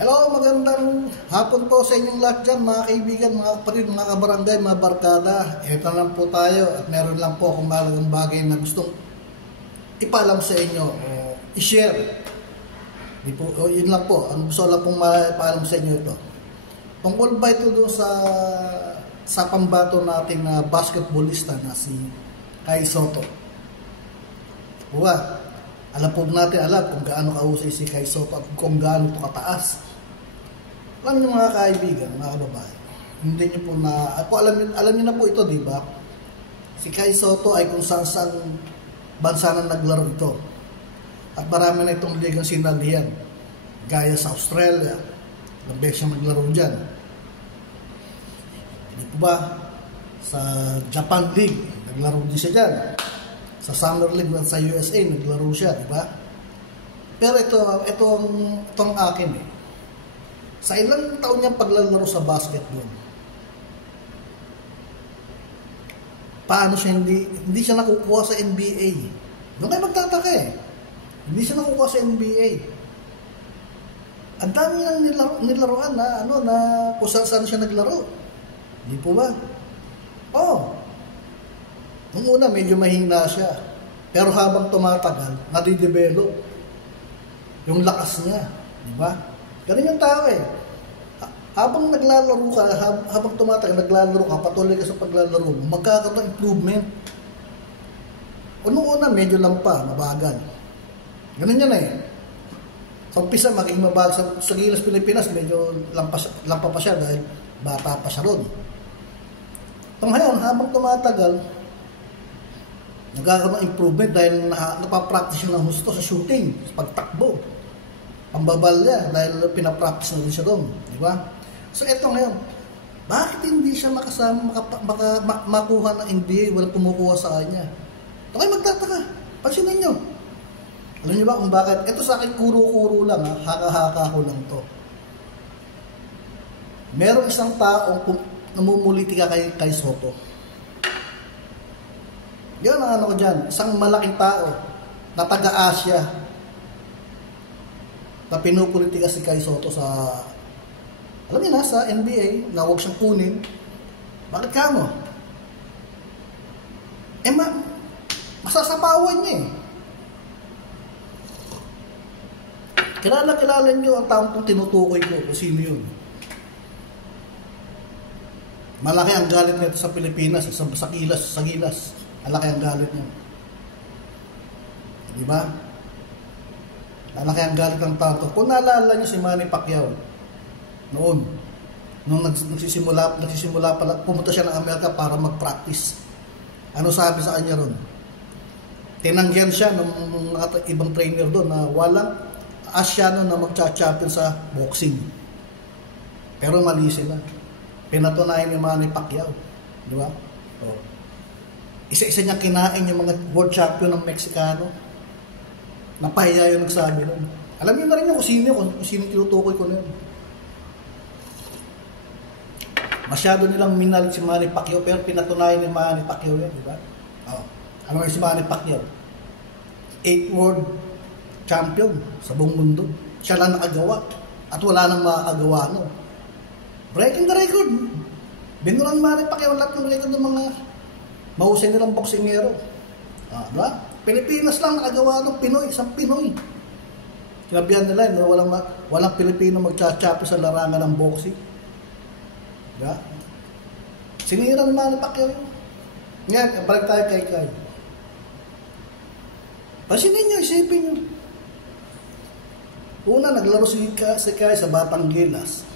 Hello, magandang hapon po sa inyong lahat dyan, mga kaibigan, mga kapatid, mga kabarangay, mga barkada. Ito lang po tayo at meron lang po akong mahalagang bagay na gustong ipaalam sa inyo o i-share. Yun lang po, ang gusto lang pong mapaalam sa inyo ito. Tungkol ba ito doon sa pambato natin na basketballista na si Kai Sotto? Alam po natin kung gaano kahusay si Kai Sotto at kung gaano ito kataas. Alam niyo mga kaibigan, mga kababayan, hindi niyo po alam niyo na po ito, di ba? Si Kai Sotto ay kung saan bansa na naglaro ito. At marami na itong ligang sinalihan. Gaya sa Australia, ilang beses siya naglaro dyan. Hindi po ba? Sa Japan League, naglaro din siya dyan. Sa Summer League sa USA, naglaro siya, di ba? Pero ito ang akin eh. Sa ilang taon niyang paglalaro sa basketball, paano siya hindi siya nakukuha sa NBA? Doon kayo magtataka eh. Hindi siya nakukuha sa NBA. Ang dami niyang nilaruan na kung saan siya naglaro. Hindi po ba? Nung una medyo mahina siya. Pero habang tumatagal, nadidevelop yung lakas niya. Di ba? Ganun yung tao eh. Habang naglalaro ka, habang tumatagal, naglalaro ka, patuloy ka sa paglalaro, magkakaroon ng improvement. Nung una, medyo lampa, mabagal. Ganun yan eh. Sa umpisa, maging mabagal. Sa Gilas, Pilipinas, medyo lampa pa siya dahil bata pa siya ron. Ngayon, habang tumatagal, nagkakaroon ng improvement dahil napapractice siya ng husto sa shooting, sa pagtakbo. Pambabal niya dahil pinapractice na din siya doon. Di ba? So, eto ngayon, bakit hindi siya makuha ng NBA, walang kumukuha sa kanya? Ito kayo magtataka. Pansinin nyo. Alam niyo ba kung bakit? Ito sa akin, kuro-kuro lang, haka-haka ko lang to. Merong isang taong namumulitika kay Sotto. Yan ang ko dyan. Isang malaking tao na taga-Asia na pinupolitika si Kai Sotto sa, alam niyo na, sa NBA na huwag siyang kunin. Bakit ka mo? Masasapawan niya eh. Kilala niyo ang taong kong tinutukoy ko kung sino yun. Malaki ang galit nito sa Pilipinas, sa Gilas. Malaki ang galit niya. Di ba? Malaki ang galit ng tao. Kung naalala niyo si Manny Pacquiao, nung nagsisimula pala, pumunta siya ng Amerika para mag-practice. Ano sabi sa kanya ron? Tinanggihan siya ng mga ibang trainer doon na walang Asyano na magcha-champion sa boxing. Pero mali sila. Pinatunayan ni Manny Pacquiao. Di ba? Isa-isa niya kinain yung mga world champion ng Meksikano. Napahiya yung nagsabi nun. Alam niyo na rin kung sino tinutukoy ko na yun. Masyado nilang minalit si Manny Pacquiao, pero pinatunayan ni Manny Pacquiao yan, di ba? Ano si Manny Pacquiao? 8 world champion sa buong mundo. Siya lang nakagawa. At wala nang makagawa, no? Breaking the record. Binurang Manny Pacquiao lahat ng record ng mga mahusay nilang boksingero. Diba? Pilipinas lang nakagawa ng Pinoy, isang Pinoy. Sinabihan nila yun, walang Pilipino magcha-champion sa larangan ng boxing. Diba? Sinira ng Manny Pacquiao. Ngayon, balik tayo kay Kai. Pasinin nyo, isipin nyo. Una, naglaro si Kai sa Batang Gilas.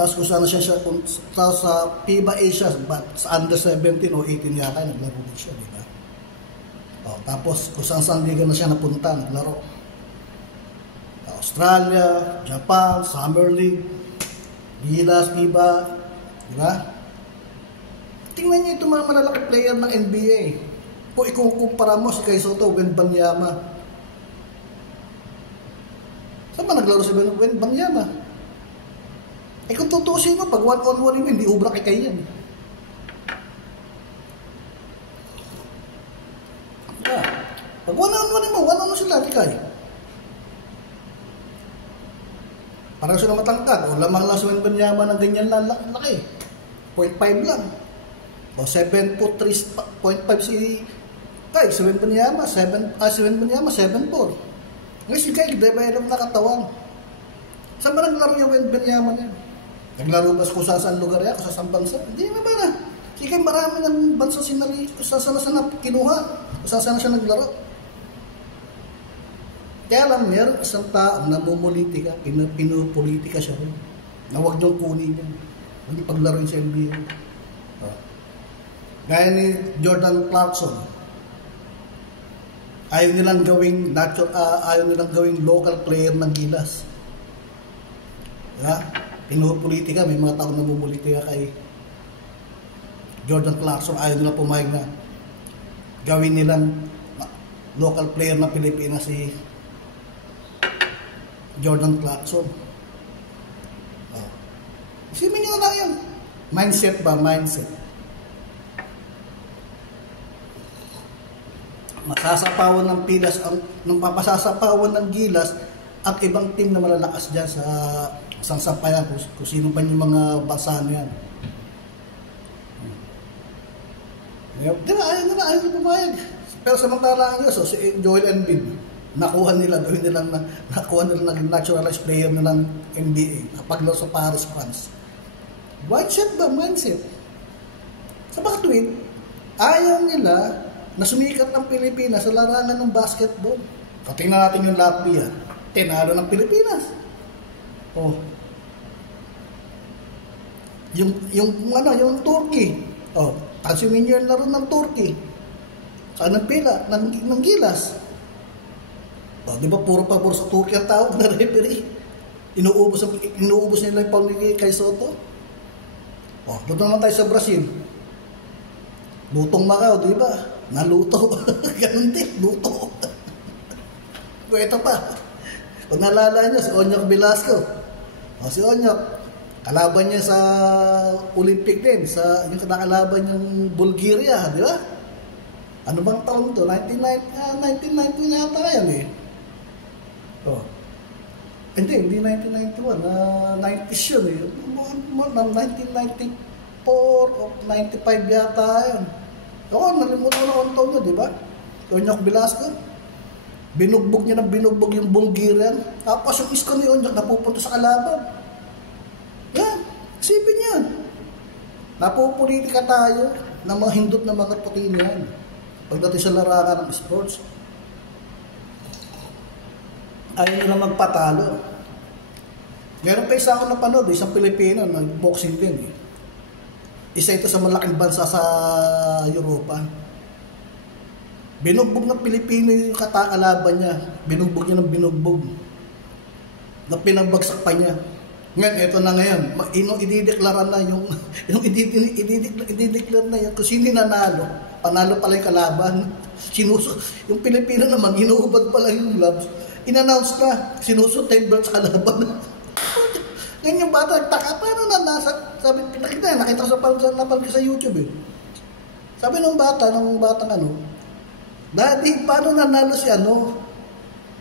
Tapos kung saan siya sa FIBA Asia, sa under 17 o 18 yata, naglaro din siya, di ba? Tapos kung saan liga na siya napunta, naglaro. Australia, Japan, Summer League, Gilas, FIBA, di ba? Tingnan niyo itong mga malalaki player ng NBA. Kung ikukumpara mo si Kai Sotto, Wembanyama. Saan ba naglaro si Wembanyama? Kung tutusin mo, pag one-on-one mo, hindi ubra kay Kai yan. Pag one-on-one mo, one-on-one sila, di Kai. Parang sila matangkad. O lamang lang si Wembanyama ng ganyan lang laki. 0.5 lang. O 7 foot 3.5 si Kai. Si Wembanyama 7'4". Ngayon si Kai, develop na katawan. Saan ba naglaro yung Wembanyama niya? Naglaro ba kung saan lugar yan? Kung saan bansa? Hindi naman na. Si Kai marami ng bansa sinali. Kung saan na kinuha. Kung saan na siya naglaro. Kaya lang, meron isang tao na mumulitika, pinupolitika siya rin. Na huwag niyong kunin yan. Hindi paglaruin sa NBA. Gaya ni Jordan Clarkson. Ayaw nilang gawing local player ng Gilas. Pinupolitika, may mga tao na mumulitika kay Jordan Clarkson. Ayaw nilang pumayag na gawin nilang local player ng Pilipinas si Jordan Clarkson. Isipin nyo na lang yan. Mindset ba? Mindset. Masasapawan ng Pilas, nung papasasapawan ng Gilas at ibang team na malalakas dyan sa sampayan, kung sino pa yung mga bansa na yan. Di ba? Ayaw na pumayag. Pero samantala ang so, si Joel Embiid, nakuha nila ng naturalized player na ng NBA napaglaro sa Paris, France. Mindset ba? Mindset. Sa pag-tweet, ayaw nila na sumikat ng Pilipinas sa larangan ng basketball. Tingnan natin yung Latvia. Tinalo ng Pilipinas. Yung Turkey. Tansimin nyo yung laro ng Turkey. Saan ng pila? Ng Gilas. Di ba puro pabor sa Turkey ang tawag na referee? Inuubos nila yung pamili kay Soto. Doon naman tayo sa Brazil. Lutong Macau, di ba? Naluto. Ganun din, luto. Ito pa. Kung nalala nyo, si Onyok Velasco. Si Onyok, kalaban niya sa Olympic din, yung nakalaban niyang Bulgaria, di ba? Ano bang taon to? 1990 yata yan eh. Hindi 1991, 90s yun eh. 1994 o 95 yata yun. Nalimutan na kung taon nyo, di ba? Onyok Velasco. Binugbog niya yung Bulgarian. Tapos yung isko ni Onyok napupunta sa kalaban. Yan, isipin yan. Napupolitika tayo ng mga hindot na mga puti niyan pagdating sa larangan ng sports. Ayaw nila magpatalo. Meron pa isa ako napanood, isang Pilipino, nag-boxing din eh. Isa ito sa malaking bansa sa Europa. Binugbog ng Pilipino yung katakalaban niya. Binugbog niya ng binugbog. Na pinagbagsak pa niya. Ngayon, ito na ngayon. Idideklara na yung idideklara na yung kung sino nanalo. Panalo pala yung kalaban. Yung Pilipino naman, inuubad pala yung gloves. In-announce na, sinusot yung belt sa kalaban. Ngayon yung bata, nagtaka, paano na nasa, sabi, nakita ko sa YouTube eh. Sabi ng batang Daddy, paano nanalo si ano?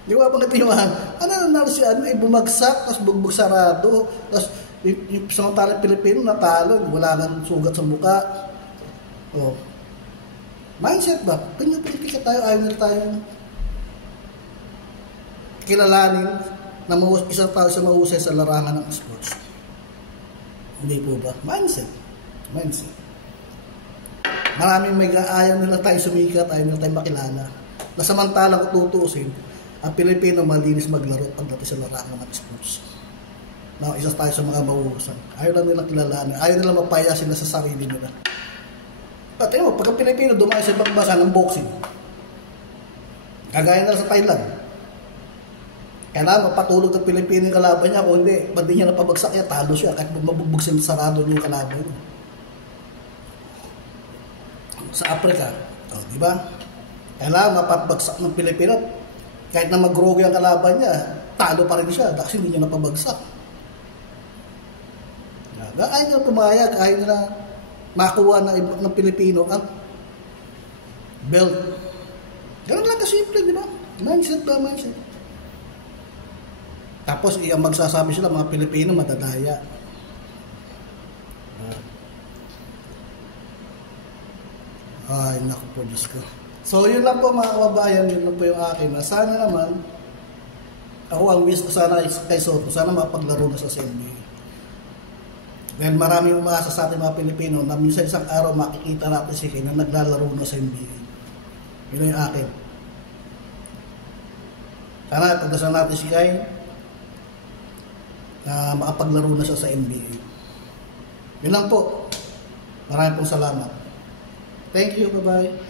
Di ba bang itiwahan? Ano nanalo si ano? Bumagsak, tapos bugbog sarado, tapos yung samantalang Pilipino natalo, wala nang sugat sa mukha. Mindset ba? Pinupolitika tayo, ayaw na tayong kilalanin na isang tao sa mahusay sa larangan ng sports. Hindi po ba? Mindset. Maraming may ayaw nila tayo sumikat, ayaw nila tayo makilala. Na samantalang tutuusin, ang Pilipino malinis maglaro pagdating sa larangan ng sports. Isa tayo sa mga mahuhusan. Ayaw lang nilang kilalanin, ayaw nila mapayasin na sa sarili nila. Tingnan mo, pagka Pilipino dumayo sa ibang bansa ng boxing, kagaya na sa Thailand, kailangan mapatulog ang Pilipino yung kalaban niya, kung hindi, ba't di niya napabagsak niya, talo siya, kahit mabugbog siya sarado niya yung kalaban niya. Sa Africa, di ba? Kailangan mapabagsak ng Pilipino, kahit na mag-grogi ang kalaban niya, talo pa rin siya, kasi hindi niya napabagsak. Ayaw nila pumayag, ayaw nila makuha ng Pilipino ang belt. Ganun lang kasimple, di ba? Mindset ba? Mindset. Tapos ang magsasabi sila mga Pilipino madadaya. Ay, naku po, Diyos ko. So, yun lang po mga kababayan, yun lang po yung akin. Sana naman, ako ang wish ko sana kay Soto, sana mapaglaro na sa NBA. Dahil marami umaasa sa ating mga Pilipino na minsan isang araw makikita natin si Kane na naglalaro na sa NBA. Yun yung akin. Sana pagdasal natin si Kane na makapaglaro na siya sa NBA. Yun lang po. Maraming pong salamat. Thank you. Bye-bye.